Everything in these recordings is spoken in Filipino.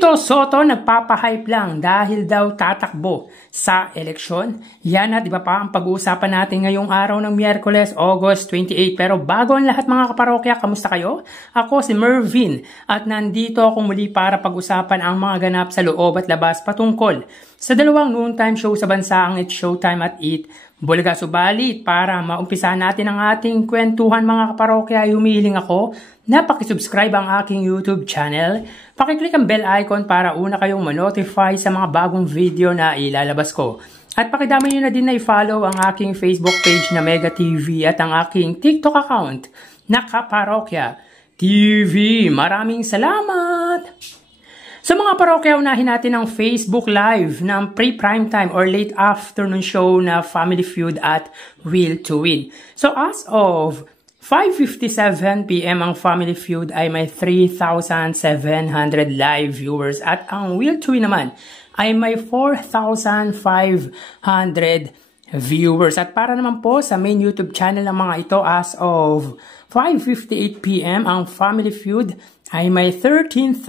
Tito Soto nagpapahype lang dahil daw tatakbo sa eleksyon. Yan at iba pa ang pag-uusapan natin ngayong araw ng Miyerkules, August 28. Pero bago ang lahat mga kaparokya, kamusta kayo? Ako si Mervin at nandito ako muli para pag-usapan ang mga ganap sa loob at labas patungkol sa dalawang noontime show sa bansa, ang It's Showtime at Eat Bulaga. Subalit, para maumpisahan natin ang ating kwentuhan mga kaparokya, ay humihiling ako na pakisubscribe ang aking YouTube channel. Pakiclick ang bell icon para una kayong ma-notify sa mga bagong video na ilalabas ko. At pakidama nyo na din na i-follow ang aking Facebook page na Mega TV at ang aking TikTok account na Kaparokya TV. Maraming salamat! Sa mga parokya, unahin natin ang Facebook Live ng pre-primetime or late afternoon show na Family Feud at Will to Win. So as of 5:57 PM ang Family Feud ay may 3,700 live viewers at ang Will to Win naman ay may 4,500 viewers. At para naman po sa main YouTube channel ng mga ito, as of 5:58 PM ang Family Feud ay may 13,000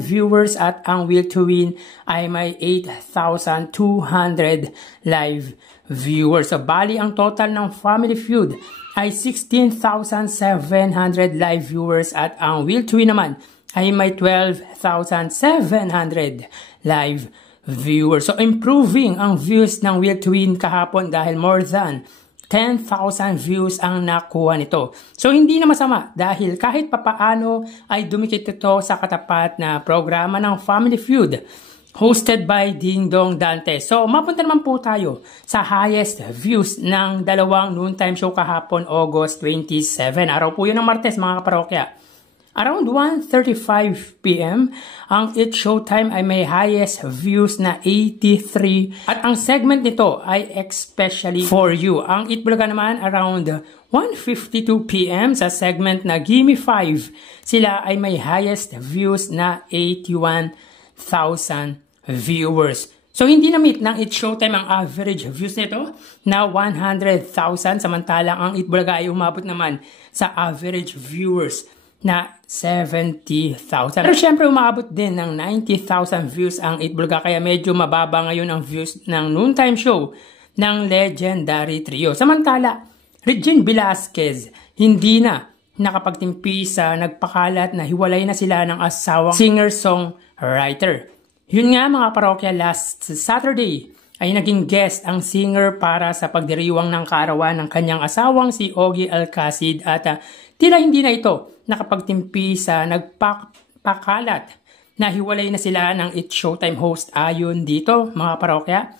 viewers at ang Will to Win ay may 8,200 live viewers. So bali ang total ng Family Feud ay 16,700 live viewers at ang Will to Win naman ay may 12,700 live viewers. So improving ang views ng Will to Win kahapon dahil more than 10,000 views ang nakuha nito. So hindi na masama dahil kahit papaano ay dumikit ito sa katapat na programa ng Family Feud hosted by Ding Dong Dantes. So mapunta naman po tayo sa highest views ng dalawang noontime show kahapon, August 27. Araw po yun ng Martes mga kaparokya. Around 1:35 PM, ang It's Showtime ay may highest views na 83 at ang segment nito ay especially for you. Ang Eat Bulaga naman around 1:52 PM sa segment na Gimme 5, sila ay may highest views na 81,000 viewers. So hindi na-meet ng It's Showtime ang average views nito na 100,000 samantalang ang Eat Bulaga ay umabot naman sa average viewers na 70,000. Pero syempre umabot din ng 90,000 views ang Eat Bulaga kaya medyo mababa ngayon ang views ng noontime show ng Legendary Trio. Samantala, Regine Velasquez hindi na nakapagtimpi sa nagpakalat na hiwalay na sila ng asawang singer-songwriter. Yun nga mga parokya, last Saturday ay naging guest ang singer para sa pagdiriwang ng kaarawan ng kanyang asawang si Ogie Alcacid at tila hindi na ito nakapagtimpi sa nagpakalat na hiwalay na sila ng It's Showtime host. Ayon dito mga parokya,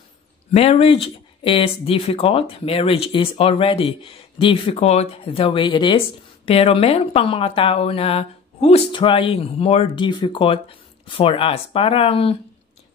marriage is difficult. Marriage is already difficult the way it is. Pero meron pang mga tao na who's trying more difficult for us. Parang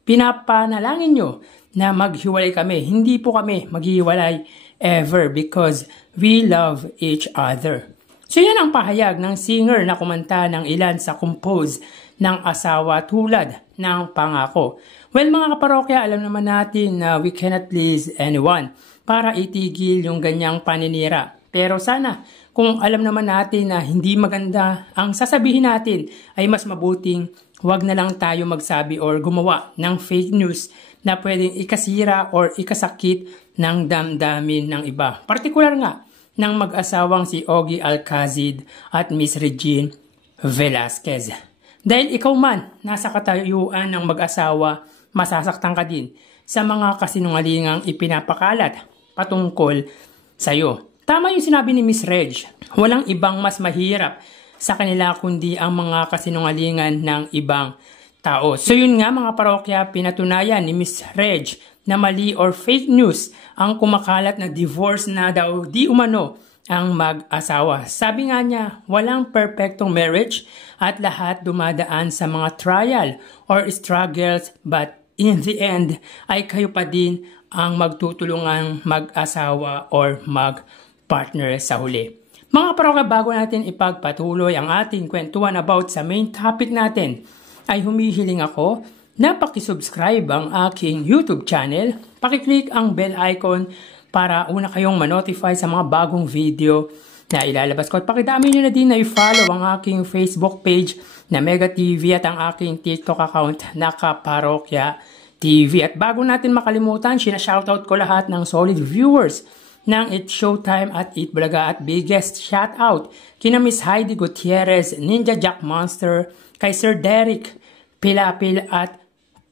pinapanalangin nyo na maghiwalay kami. Hindi po kami maghiwalay ever because we love each other. So yan ang pahayag ng singer na kumanta ng ilan sa compose ng asawa tulad ng Pangako. Well mga kaparokya, alam naman natin na we cannot please anyone para itigil yung ganyang paninira. Pero sana kung alam naman natin na hindi maganda ang sasabihin natin, ay mas mabuting wag na lang tayo magsabi or gumawa ng fake news na pwedeng ikasira or ikasakit ng damdamin ng iba. Partikular nga ng mag-asawang si Ogie Alcacid at Miss Regine Velasquez. Dahil ikaw man nasa katayuan ng mag-asawa, masasaktan ka din sa mga kasinungalingang ipinapakalat patungkol sa'yo. Tama yung sinabi ni Miss Reg, walang ibang mas mahirap sa kanila kundi ang mga kasinungalingan ng ibang tao. So yun nga mga parokya, pinatunayan ni Miss Reg na mali or fake news ang kumakalat na divorce na daw di umano ang mag-asawa. Sabi nga niya, walang perfectong marriage at lahat dumadaan sa mga trial or struggles, but in the end ay kayo pa din ang magtutulungang mag-asawa or mag-partner sa huli. Mga parokya, bago natin ipagpatuloy ang ating kwentuhan about sa main topic natin, ay humihiling ako na pakisubscribe ang aking YouTube channel, pakiclick ang bell icon para una kayong ma-notify sa mga bagong video na ilalabas ko. At pakidami nyo na din na i-follow ang aking Facebook page na Mega TV at ang aking TikTok account na Kaparokya TV. At bago natin makalimutan, sinashoutout ko lahat ng solid viewers ng It's Showtime at Eat Bulaga, at biggest shoutout kina Miss Heidi Gutierrez, Ninja Jack Monster, kay Sir Derek Pilapil at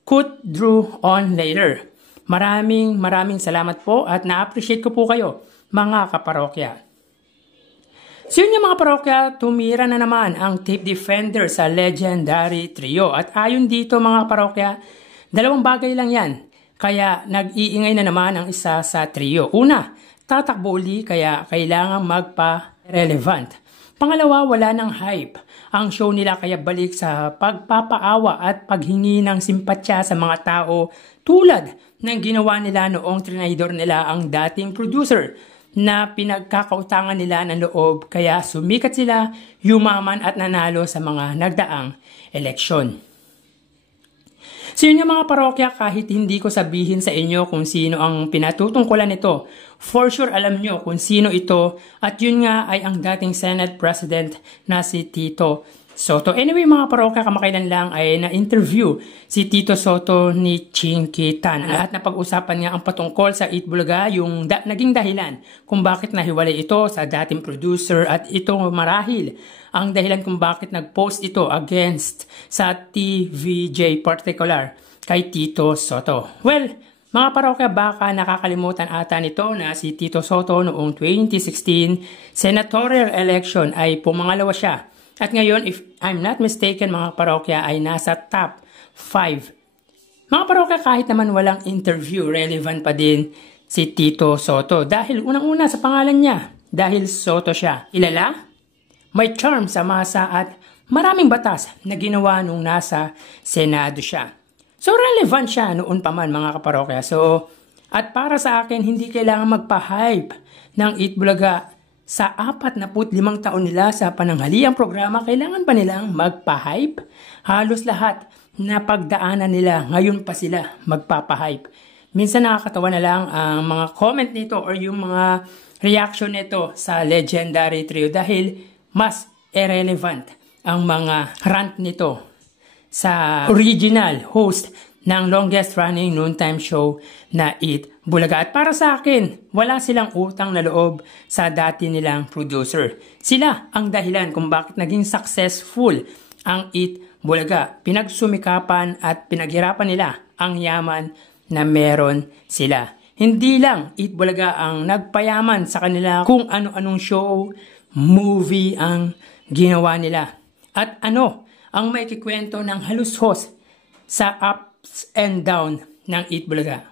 Kut Drew on later. Maraming salamat po at na-appreciate ko po kayo mga kaparokya. So yun yung mga parokya, tumira na naman ang tape defender sa legendary trio. At ayon dito mga parokya, dalawang bagay lang yan. Kaya nag-iingay na naman ang isa sa trio. Una, tatakbo uli kaya kailangan magpa-relevant. Pangalawa, wala ng hype. Ang show nila kaya balik sa pagpapaawa at paghingi ng simpatya sa mga tao tulad ng ginawa nila noong trinidor nila ang dating producer na pinagkakautangan nila ng loob kaya sumikat sila, yumaman at nanalo sa mga nagdaang eleksyon. So yun yung mga parokya, kahit hindi ko sabihin sa inyo kung sino ang pinatutungkulan nito, for sure alam nyo kung sino ito, at yun nga ay ang dating Senate President na si Tito Soto. Anyway mga parokya, kamakailan lang ay na-interview si Tito Soto ni Chinky Tan. At napag-usapan nga ang patungkol sa Eat Bulaga, yung naging dahilan kung bakit nahiwalay ito sa dating producer, at ito marahil ang dahilan kung bakit nag-post ito against sa TVJ particular kay Tito Soto. Well, mga parokya, baka nakakalimutan ata nito na si Tito Soto noong 2016 senatorial election ay pumangalawa siya. At ngayon, if I'm not mistaken mga parokya, ay nasa top 5. Mga parokya, kahit naman walang interview, relevant pa din si Tito Soto. Dahil unang-una sa pangalan niya, dahil Soto siya. Ilala, may charm sa masa at maraming batas na ginawa nung nasa Senado siya. So relevant siya noon pa man mga kaparokya. So, at para sa akin, hindi kailangan magpa-hype ng Eat Bulaga. Sa 45 taon nila sa pananghaliang programa, kailangan ba nilang magpa-hype? Halos lahat na pagdaanan nila, ngayon pa sila magpapa-hype. Minsan nakakatawa na lang ang mga comment nito or yung mga reaction nito sa legendary trio dahil mas irrelevant ang mga rant nito sa original host ng longest running noontime show na Eat Bulaga. At para sa akin, wala silang utang na loob sa dati nilang producer. Sila ang dahilan kung bakit naging successful ang Eat Bulaga. Pinagsumikapan at pinaghirapan nila ang yaman na meron sila. Hindi lang Eat Bulaga ang nagpayaman sa kanila kung ano-anong show, movie ang ginawa nila. At ano ang may kikwento ng halushos sa ups and down ng Eat Bulaga?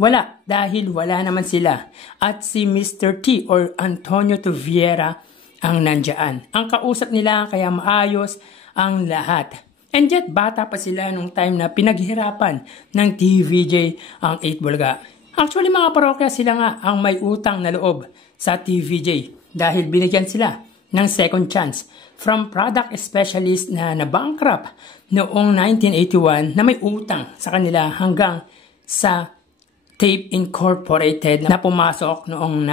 Wala, dahil wala naman sila. At si Mr. T or Antonio Tuviera ang nandyan. Ang kausap nila kaya maayos ang lahat. And yet, bata pa sila nung time na pinaghirapan ng TVJ ang Eat Bulaga. Actually mga parokya, sila nga ang may utang na loob sa TVJ dahil binigyan sila ng second chance from product specialist na nabankrupt noong 1981 na may utang sa kanila hanggang sa Tape Incorporated na pumasok noong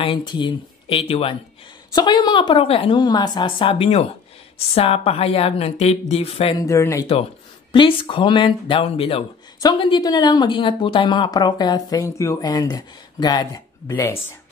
1981. So kayo mga parokya, anong masasabi nyo sa pahayag ng Tape Defender na ito? Please comment down below. So hanggang dito na lang, mag-ingat po tayo mga parokya. Thank you and God bless.